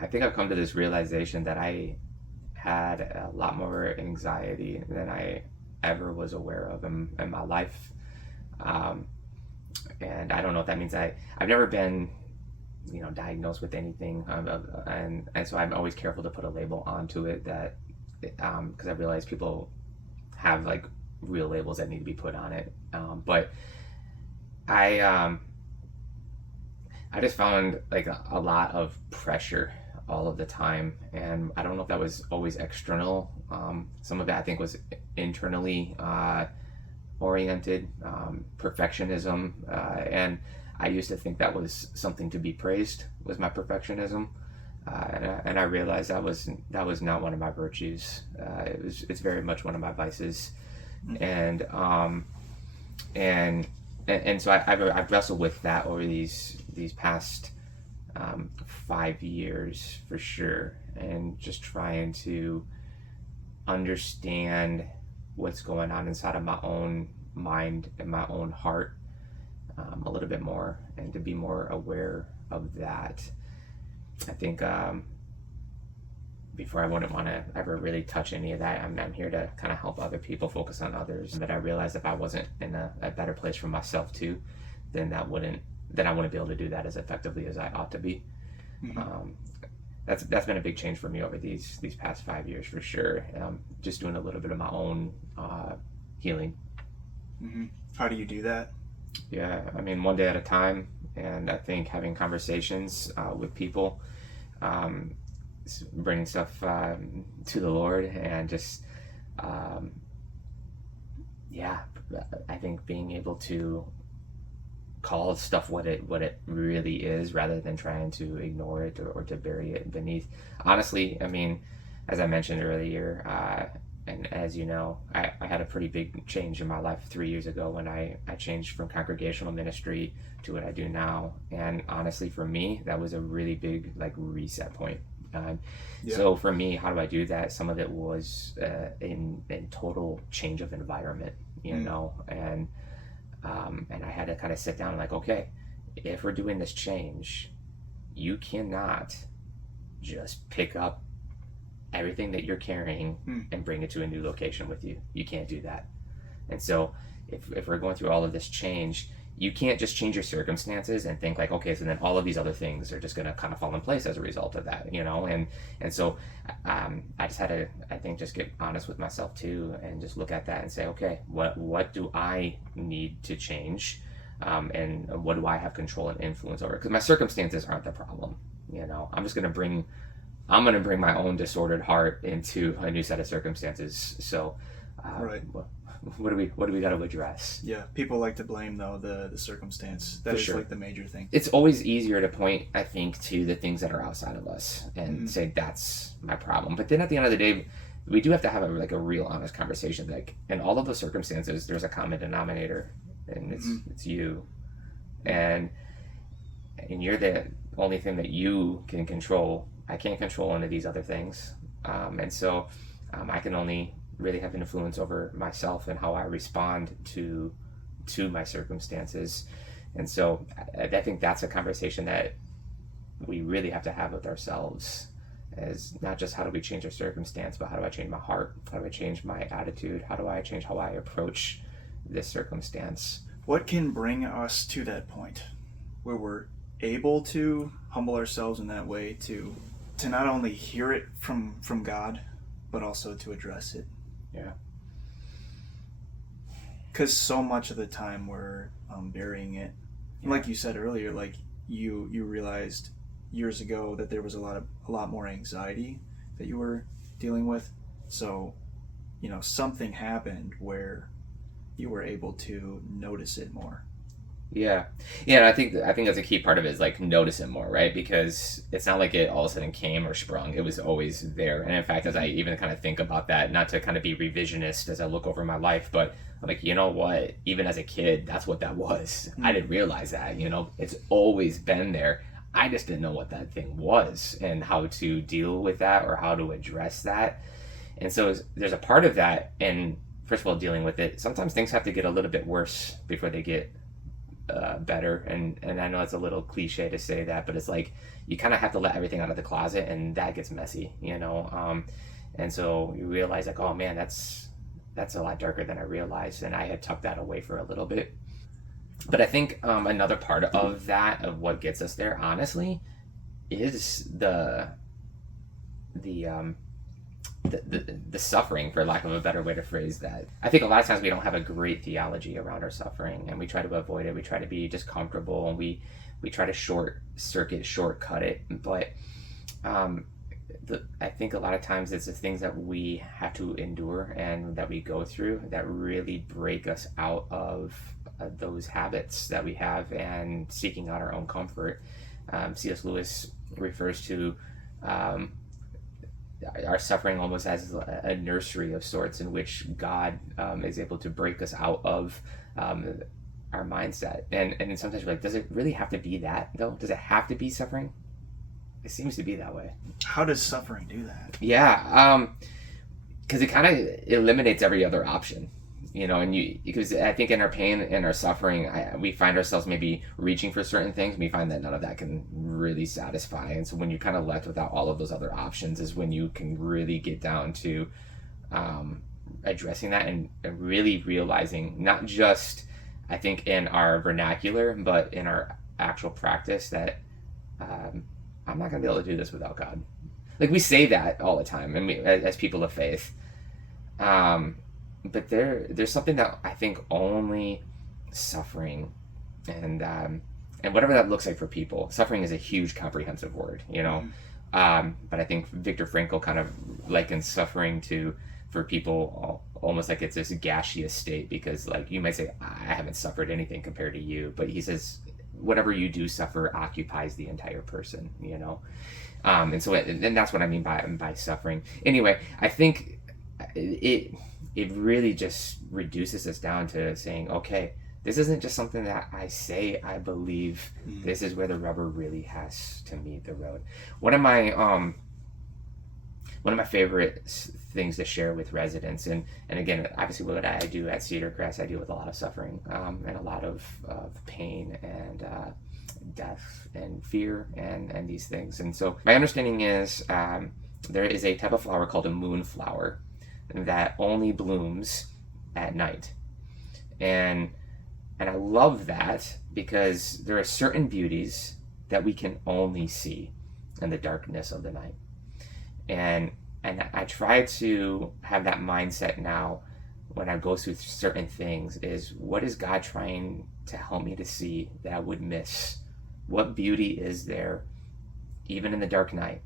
I think I've come to this realization that I had a lot more anxiety than I ever was aware of in my life. Um, and I don't know if that means I've never been, diagnosed with anything. And so I'm always careful to put a label onto it that, because I realize people have like real labels that need to be put on it. But I, um, I just found like a lot of pressure all of the time, and I don't know if that was always external. Some of that I think was internally oriented, perfectionism, and I used to think that was something to be praised, was my perfectionism, and I realized that was not one of my virtues. It's very much one of my vices, and and and so I've wrestled with that over these past 5 years for sure, and just trying to understand what's going on inside of my own mind and my own heart a little bit more, and to be more aware of that. I think before I wouldn't want to ever really touch any of that. I'm here to kind of help other people focus on others. But I realized if I wasn't in a better place for myself too, then I wouldn't be able to do that as effectively as I ought to be. Mm-hmm. That's been a big change for me over these past 5 years for sure. Just doing a little bit of my own healing. Mm-hmm. How do you do that? Yeah, I mean, one day at a time, and I think having conversations with people, um, bringing stuff to the Lord, and just um, yeah, I think being able to call stuff what it really is, rather than trying to ignore it, or to bury it beneath. Honestly, I mean, as I mentioned earlier, and as you know, I had a pretty big change in my life 3 years ago when I changed from congregational ministry to what I do now. And honestly, for me, that was a really big like reset point. Yeah. So for me, how do I do that? Some of it was in total change of environment, and I had to kind of sit down and like, okay, if we're doing this change, you cannot just pick up everything that you're carrying and bring it to a new location with you. You can't do that. And so if we're going through all of this change, you can't just change your circumstances and think like, okay, so then all of these other things are just going to kind of fall in place as a result of that, and so I just had to, I think, just get honest with myself too, and just look at that and say, okay, what do I need to change, and what do I have control and influence over? Because my circumstances aren't the problem. I'm going to bring my own disordered heart into a new set of circumstances. So Right. what do we got to address? Yeah. People like to blame though the circumstance. That For is sure. like the major thing. It's always easier to point, I think, to the things that are outside of us and say that's my problem. But then at the end of the day, we do have to have a real honest conversation. Like, in all of the circumstances, there's a common denominator, and it's you, and you're the only thing that you can control. I can't control any of these other things, and so I can only really have influence over myself and how I respond to my circumstances. And so I think that's a conversation that we really have to have with ourselves, as not just how do we change our circumstance, but how do I change my heart? How do I change my attitude? How do I change how I approach this circumstance? What can bring us to that point where we're able to humble ourselves in that way to not only hear it from God, but also to address it? Yeah. Because so much of the time we're burying it. Yeah. Like you said earlier, like you realized years ago that there was a lot more anxiety that you were dealing with. So, something happened where you were able to notice it more. Yeah, yeah, and I think that's a key part of it, is like notice it more, right? Because it's not like it all of a sudden came or sprung; it was always there. And in fact, as I even kind of think about that, not to kind of be revisionist as I look over my life, but I'm like, you know what? Even as a kid, that's what that was. I didn't realize that. It's always been there. I just didn't know what that thing was and how to deal with that or how to address that. And so there's a part of that, and first of all, dealing with it. Sometimes things have to get a little bit worse before they get better. And I know it's a little cliche to say that, but it's like you kind of have to let everything out of the closet, and that gets messy, you know. And so you realize like, oh man, that's a lot darker than I realized, and I had tucked that away for a little bit. But I think another part of that, of what gets us there, honestly, is the suffering, for lack of a better way to phrase that. I think a lot of times we don't have a great theology around our suffering, and we try to avoid it. We try to be just comfortable, and we try to shortcut it. But I think a lot of times it's the things that we have to endure and that we go through that really break us out of those habits that we have and seeking out our own comfort. C.S. Lewis refers to our suffering almost as a nursery of sorts, in which God is able to break us out of our mindset. And sometimes we're like, does it really have to be that, though? Does it have to be suffering? It seems to be that way. How does suffering do that? Yeah, because it kind of eliminates every other option, you know. And because I think in our pain and our suffering, we find ourselves maybe reaching for certain things. We find that none of that can really satisfy, and so when you're kind of left without all of those other options, is when you can really get down to addressing that and really realizing, not just, I think, in our vernacular, but in our actual practice, that I'm not going to be able to do this without God. Like, we say that all the time, and we, as people of faith, but there's something that I think only suffering and whatever that looks like for people. Suffering is a huge, comprehensive word, you know. But I think Viktor Frankl kind of likens suffering for people almost like it's this gaseous state, because like you might say, I haven't suffered anything compared to you, but he says whatever you do suffer occupies the entire person, you know. And so and that's what I mean by suffering. Anyway, I think it really just reduces us down to saying, okay, this isn't just something that I say I believe. This is where the rubber really has to meet the road. One of my favorite things to share with residents, and again, obviously what I do at Cedar Crest, I deal with a lot of suffering and a lot of pain and death and fear and these things. And so my understanding is there is a type of flower called a moonflower that only blooms at night. And I love that, because there are certain beauties that we can only see in the darkness of the night. And I try to have that mindset now when I go through certain things, is what is God trying to help me to see that I would miss? What beauty is there even in the dark night?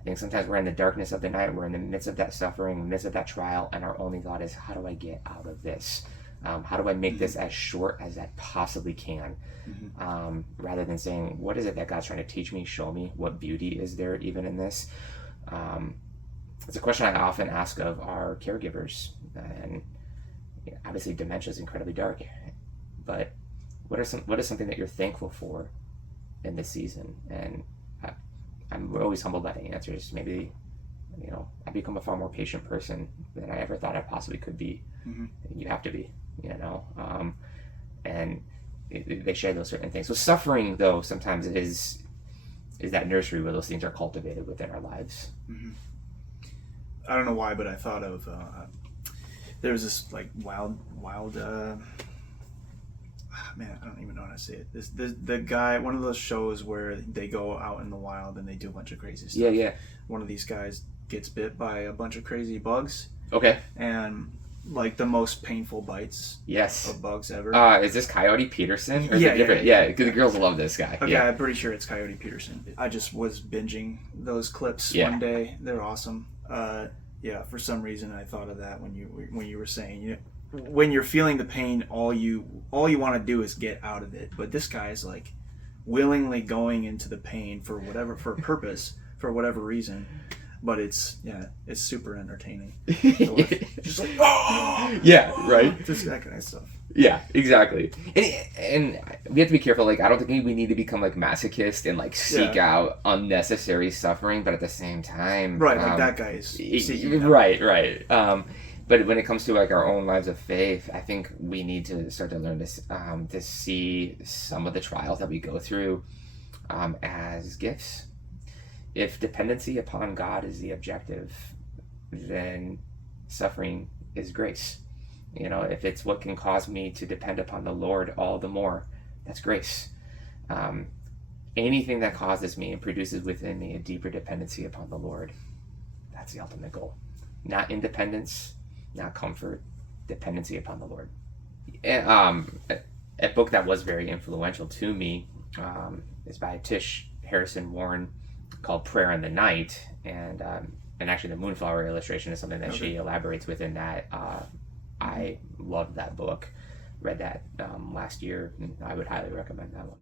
I think sometimes we're in the darkness of the night, we're in the midst of that suffering, in the midst of that trial, and our only thought is, how do I get out of this? How do I make this as short as I possibly can? Rather than saying, what is it that God's trying to teach me, show me? What beauty is there even in this? It's a question I often ask of our caregivers. And obviously dementia is incredibly dark, but what is something that you're thankful for in this season? And I'm always humbled by the answers. Maybe, you know, I've become a far more patient person than I ever thought I possibly could be. You have to be, you know. And they share those certain things. So suffering, though, sometimes is that nursery where those things are cultivated within our lives. I don't know why, but I thought of there was this like wild man, I don't even know how to say it. The guy, one of those shows where they go out in the wild and they do a bunch of crazy stuff. Yeah. One of these guys gets bit by a bunch of crazy bugs. Okay. And like the most painful bites of bugs ever. Is this Coyote Peterson? Or Yeah, because the girls love this guy. Okay, I'm pretty sure it's Coyote Peterson. I just was binging those clips one day. They're awesome. For some reason I thought of that when you were saying, you know, when you're feeling the pain, all you want to do is get out of it. But this guy is like willingly going into the pain for a purpose, for whatever reason. But it's super entertaining. Just like, oh! Yeah, right? Just that kind of stuff. Yeah, exactly. And we have to be careful. Like, I don't think we need to become like masochists and like seek out unnecessary suffering. But at the same time, right? Like that guy is seeking right. But when it comes to like our own lives of faith, I think we need to start to learn this, to see some of the trials that we go through as gifts. If dependency upon God is the objective, then suffering is grace. You know, if it's what can cause me to depend upon the Lord all the more, that's grace. Anything that causes me and produces within me a deeper dependency upon the Lord, that's the ultimate goal. Not independence, not comfort, dependency upon the Lord. A book that was very influential to me is by Tish Harrison Warren, called Prayer in the Night, and actually the moonflower illustration is something that she elaborates within that. I loved that book, read that last year, and I would highly recommend that one.